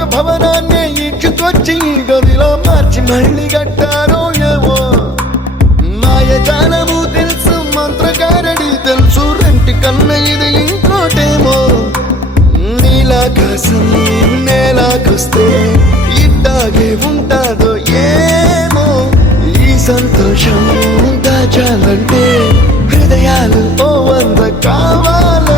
ఒక భవనాన్ని ఇచ్చుకొచ్చి గదిలో మార్చి మళ్ళీ కట్టారో ఏమో మాయజాలము తెలుసు మంత్రగారడి తెలుసు రెంటి కన్న ఇది ఇంకోటేమో నీలాకాశం నేలాకొస్తే ఇట్టాగే ఉంటాదో ఏమో ఈ సంతోషం దాచాలంటే హృదయాలు ఓ వంద కావాలి